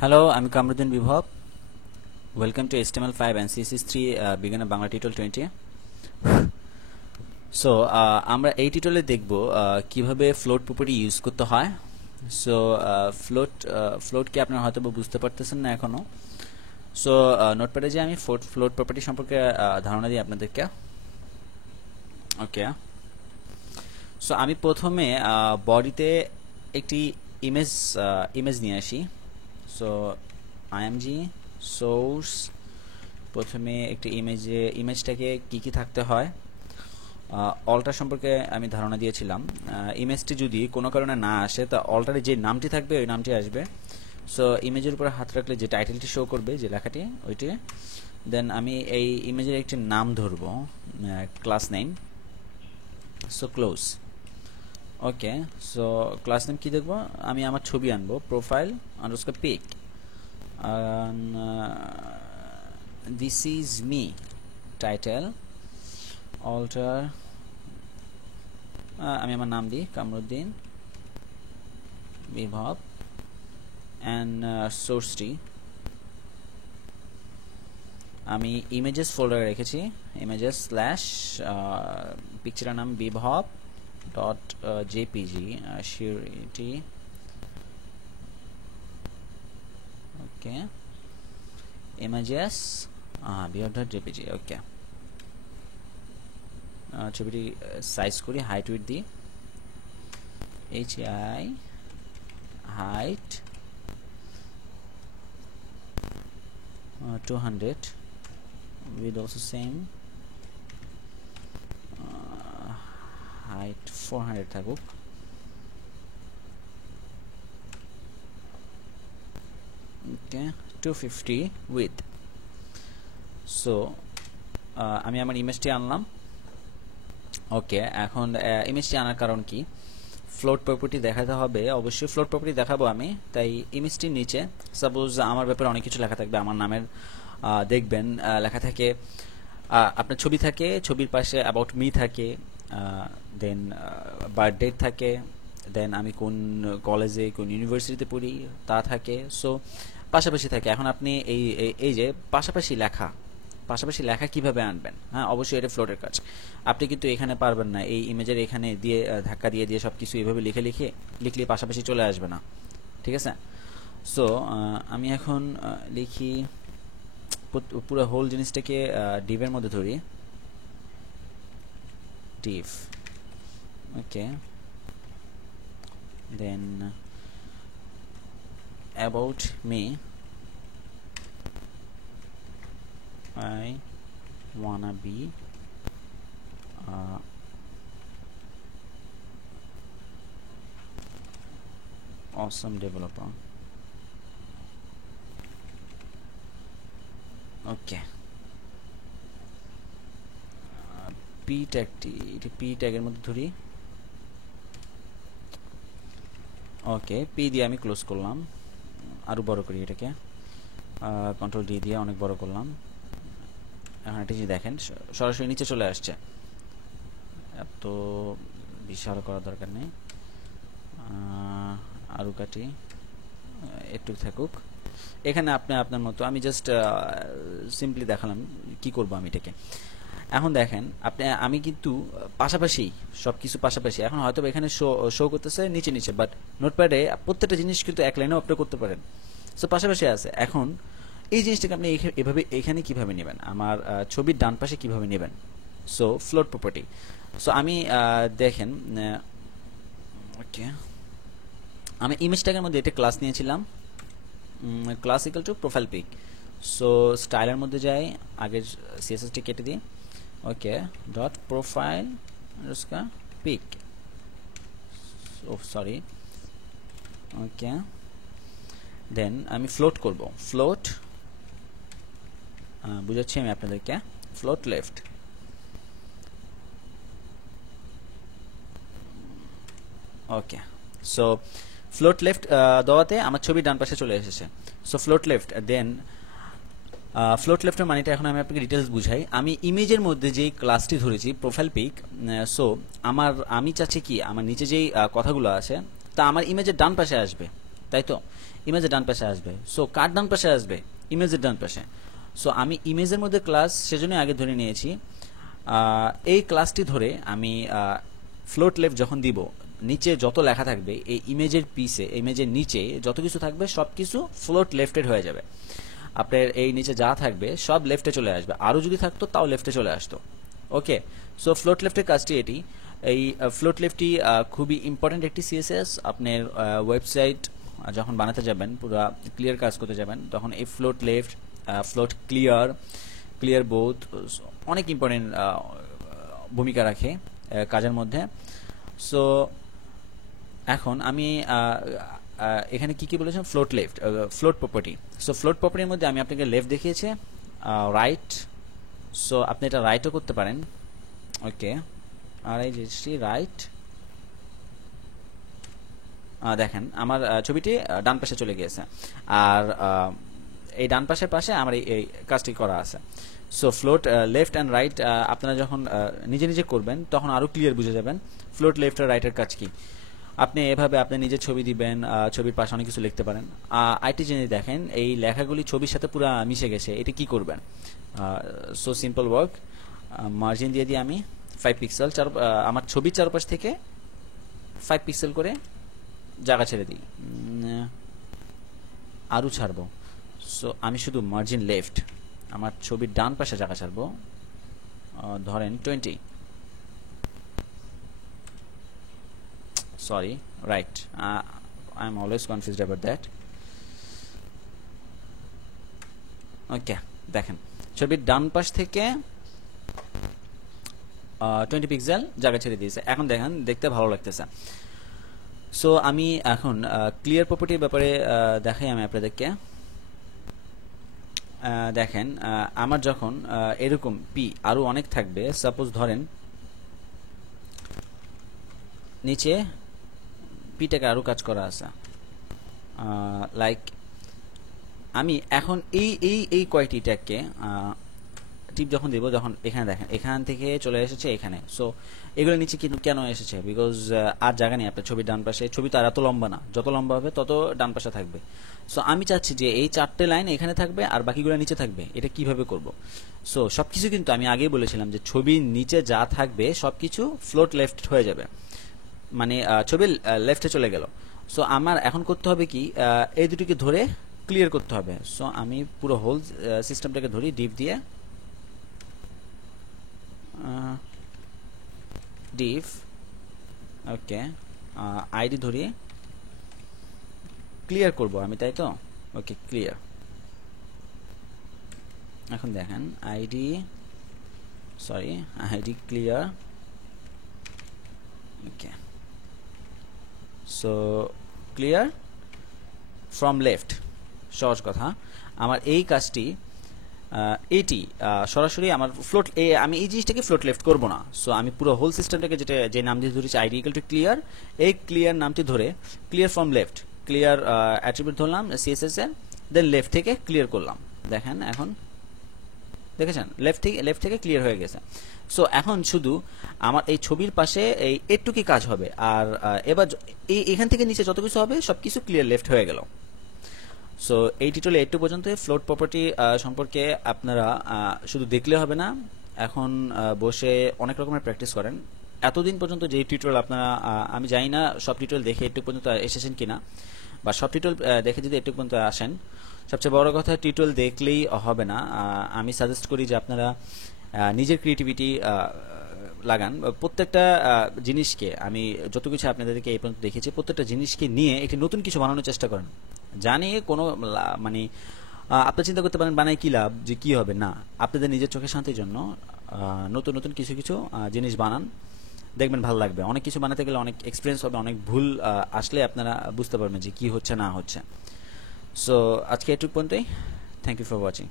Hello, I'm Kamruddin Vibhav. Welcome to HTML5 and CSS3 Beginner Bangla Tutorial 20. So, আমরা এই টিউটোরিয়ালে দেখব কিভাবে ফ্লোট প্রপার্টি ইউজ করতে হয়। সো ফ্লোট কি আপনারা হয়তো বুঝতে পারতেছেন না এখনো। সো নোটপ্যাডে যে আমি ফ্লোট প্রপার্টি সম্পর্কে ধারণা দিই আপনাদেরকে। ওকে, সো আমি প্রথমে বডিতে একটি ইমেজ নিয়ে আসি। সো img সোর্স, প্রথমে একটি ইমেজটাকে কি থাকতে হয় অল্টার সম্পর্কে আমি ধারণা দিয়েছিলাম। ইমেজটি যদি কোনো কারণে না আসে তা অল্টারে যে নামটি থাকবে ওই নামটি আসবে। সো ইমেজের উপর হাত রাখলে যে টাইটেলটি শো করবে, যে লেখাটি, ওইটি। দেন আমি এই ইমেজের একটি নাম ধরব, class name. So close. Okay, so class name কি দেখবো, আমি আমার ছবি আনবো, profile underscore pic. This is me. Title alter, আমি আমার নাম দিই কামরুদ্দিন বিভব, and সোর্সটি আমি ইমেজেস ফোল্ডারে রেখেছি, ইমেজেস স্ল্যাশ পিকচারের নাম বিভব ডট জেপিজি শিওরিটি। ওকে, ইমেজেস বিভব ডট জেপিজি। ওকে, ছবিটি সাইজ করি, হাইট উইডথ দিই HI height 200, width also same, height 400 থাকুক। ওকে, 250 width। সো আমি আমার ইমেজটি আনলাম। ওকে, এখন ইমেজটি আনার কারণ কি, ফ্লোট প্রপার্টি দেখাতে হবে, অবশ্যই ফ্লোট প্রপার্টি দেখাবো আমি। তাই ইমেজটির নিচে সাপোজ আমার ব্যাপারে অনেক কিছু লেখা থাকবে, আমার নামের দেখবেন লেখা থাকে, আপনার ছবি থাকে, ছবির পাশে অ্যাবাউট মি থাকে, দেন বার্থডেট থাকে, দেন আমি কোন কলেজে কোন ইউনিভার্সিটিতে পড়ি তা থাকে। সো পাশাপাশি থাকে। এখন আপনি এই যে পাশাপাশি লেখা কিভাবে আনবেন? হ্যাঁ, অবশ্যই এটা ফ্লোটের কাজ। আপনি কিন্তু এখানে পারবেন না, এই ইমেজের এখানে দিয়ে ধাক্কা দিয়ে সবকিছু এভাবে লিখলে পাশাপাশি চলে আসবে না, ঠিক আছে? সো আমি এখন লিখি, পুরো হোল জিনিসটাকে ডিভের মধ্যে ধরি, div. Okay, then about me, I wanna be awesome developer. Okay, p ট্যাগটি, এটি p ট্যাগের মধ্যে ধরি। ওকে, p দিয়ে আমি ক্লোজ করলাম, আরো বড় করি এটাকে, কন্ট্রোল ডি দিয়ে অনেক বড় করলাম। এখন এটা যদি দেখেন সরাসরি নিচে চলে আসছে, এত বিশাল করার দরকার নেই, আরো কাটি, একটু থাকুক। এখানে আপনি আপনার মতো, আমি জাস্ট সিম্পলি দেখালাম কি করব আমি এটাকে। এখন দেখেন আমি কিন্তু পাশাপাশি সবকিছু পাশাপাশি, এখন হয়তো এখানে শো করতেছে নিচে, বাট নোটপ্যাডে প্রত্যেকটা জিনিস কিন্তু এক লাইনেও আপনি করতে পারেন। সো পাশাপাশি আছে। এখন এই জিনিসটাকে আপনি এভাবে এখানে কিভাবে নেবেন, আমার ছবির ডান পাশে কিভাবে নেবেন? So float property. সো আমি দেখেন, ওকে, আমি ইমেজ ট্যাগের মধ্যে এটা ক্লাস নিয়েছিলাম, class equal to profile pic. So স্টাইলের মধ্যে যাই, আগের সিএসএসটি কেটে দিই। ওকে, ডট প্রোফাইল পিক, ও সরি। ওকে, দেন আমি ফ্লোট করব, ফ্লোট বুঝাচ্ছি আমি আপনাদেরকে, ফ্লোট লেফট। ওকে, সো ফ্লোট লেফট দেওয়াতে আমার ছবি ডান পাশে চলে এসেছে। সো ফ্লোট লেফট, দেন ফ্লোট লেফটের মানেটা এখন আমি আপনাকে ডিটেলস বুঝাই। আমি ইমেজের মধ্যে যেই ক্লাসটি ধরেছি প্রোফাইল পিক, সো আমি চাচ্ছি কি আমার নিচে যেই কথাগুলো আছে তা আমার ইমেজের ডান পাশে আসবে। তাই তো? ইমেজের ডান পাশে আসবে। সো কার ডান পাশে আসবে? ইমেজের ডান পাশে। সো আমি ইমেজের মধ্যে ক্লাস সেজন্যই আগে ধরে নিয়েছি। এই ক্লাসটি ধরে আমি ফ্লোট লেফট যখন দিব, নিচে যত লেখা থাকবে এই ইমেজের পিসে, ইমেজের নিচে যত কিছু থাকবে সব কিছু ফ্লোট লেফটেড হয়ে যাবে। আপনার এই নিচে যা থাকবে সব লেফটে চলে আসবে, আরও যদি থাকতো তাও লেফটে চলে আসতো। ওকে, সো ফ্লোট লেফটের কাজটি এটি। এই ফ্লোট লেফটটি খুবই ইম্পর্ট্যান্ট একটি সিএসএস। আপনার ওয়েবসাইট যখন বানাতে যাবেন, পুরো ক্লিয়ার কাজ করতে যাবেন, তখন এই float left, float clear, clear both অনেক ইম্পর্টেন্ট ভূমিকা রাখে কাজের মধ্যে। সো এখন আমি এখানে কি কি বলেছিলাম? Float left, float property. So float প্রপার্টির মধ্যে আমি আপনাকে লেফট দেখিয়েছি, রাইট। সো আপনি এটা রাইটও করতে পারেন। ওকে, আর এই জিনিসটি রাইট। দেখেন আমার ছবিটি ডান পাশে চলে গিয়েছে, আর এই ডান পাশের পাশে আমার এই কাজটি করা আছে। So float left and right আপনারা যখন নিজে নিজে করবেন তখন আরও ক্লিয়ার বুঝে যাবেন ফ্লোট লেফট আর রাইটের কাজ কি। আপনি এভাবে আপনি নিজের ছবি দিবেন, ছবির পাশে অনেক কিছু লিখতে পারেন। আইটি জিনিস দেখেন, এই লেখাগুলি ছবির সাথে পুরো মিশে গেছে, এটা কি করবেন? সো সিম্পল ওয়ার্ক, মার্জিন দিয়ে দিই আমি 5 পিক্সেল, আমার ছবির চারপাশ থেকে 5 পিক্সেল করে জায়গা ছেড়ে দিই, আরও ছাড়বো। সো আমি শুধু মার্জিন লেফট, আমার ছবির ডান পাশে জায়গা ছাড়বো, ধরেন 20, sorry, right, I'm always confused about that. ওকে, দেখেন ছবির ডান পাশ থেকে 20 পিক্সেল জায়গা ছেড়ে দিয়েছে। এখন দেখেন দেখতে ভালো লাগতেছে। সো আমি এখন ক্লিয়ার প্রপার্টির ব্যাপারে দেখাই আমি আপনাদেরকে। দেখেন আমার যখন এরকম পি আরও অনেক থাকবে, সাপোজ ধরেন নিচে পিটাকে আরও কাজ করা আছে, লাইক আমি এখন এই কয়টি ট্যাগকে টিপ যখন দেবো, যখন এখানে দেখেন এখান থেকে চলে এসেছে এখানে। সো এগুলো নিচে কিন্তু কেন এসেছে? বিকজ আর জায়গা নেই আপনার ছবির ডান পাশে। ছবি তো আর এত লম্বা না, যত লম্বা হবে তত ডান পাশে থাকবে। সো আমি চাচ্ছি যে এই 4টে লাইন এখানে থাকবে আর বাকিগুলো নিচে থাকবে। এটা কিভাবে করব? সো সবকিছু কিন্তু আমি আগেই বলেছিলাম যে ছবির নিচে যা থাকবে সবকিছু ফ্লোট লেফট হয়ে যাবে, মানে ছবির লেফটে চলে গেল। সো আমার এখন করতে হবে কি, এই দুটিকে ধরে ক্লিয়ার করতে হবে। সো আমি পুরো হোল সিস্টেমটাকে ধরি ডিপ দিয়ে, ডিভ, ওকে, আইডি ধরি, ক্লিয়ার করব আমি, তাই তো? ওকে, ক্লিয়ার। এখন দেখেন ID, sorry, ID clear. Okay, so clear from left. সহজ কথা, আমার এই কাজটি এটি সরাসরি আমার ফ্লোট, আমি এই জিনিসটাকে ফ্লোট লেফট করব না। সো আমি পুরো হোল সিস্টেমটাকে যে নাম দিয়ে ধরেছি আইডি ইকুয়াল টু ক্লিয়ার, এই ক্লিয়ার নামটি ধরে clear from left, clear attribute ধরলাম সিএসএস এর, দেন লেফট থেকে ক্লিয়ার করলাম। দেখেন এখন দেখেছেন লেফট থেকে ক্লিয়ার হয়ে গেছে। সো এখন শুধু আমার এই ছবির পাশে এই একটুকি কাজ হবে, আর এবার এখান থেকে নিচে যত কিছু হবে সবকিছু ক্লিয়ার লেফট হয়ে গেল। সো এই টিউটোরিয়াল একটু পর্যন্ত। ফ্লোট প্রপার্টি সম্পর্কে আপনারা শুধু দেখলে হবে না, এখন বসে অনেক রকমের প্র্যাকটিস করেন। এতদিন পর্যন্ত যে টিউটোরিয়াল আপনারা, আমি জানি না সব টিউটোরিয়াল দেখে একটু পর্যন্ত এসেছেন কিনা, বা সব টিউটোরিয়াল দেখে যদি একটু পর্যন্ত আসেন, সবচেয়ে বড় কথা টিউটোরিয়াল দেখলেই হবে না। আমি সাজেস্ট করি যে আপনারা নিজের ক্রিয়েটিভিটি লাগান। প্রত্যেকটা জিনিসকে, আমি যত কিছু আপনাদেরকে এই পর্যন্ত দেখেছি, প্রত্যেকটা জিনিসকে নিয়ে একটি নতুন কিছু বানানোর চেষ্টা করেন। জানি কোনো মানে আপনি চিন্তা করতে পারেন বানাই কি লাভ, যে কি হবে, না, আপনাদের নিজের চোখের শান্তির জন্য নতুন নতুন কিছু কিছু জিনিস বানান, দেখবেন ভালো লাগবে। অনেক কিছু বানাতে গেলে অনেক এক্সপিরিয়েন্স হবে, অনেক ভুল আসলে আপনারা বুঝতে পারবেন যে কি হচ্ছে না হচ্ছে। সো আজকে এটুকু পর্যন্তই। Thank you for watching.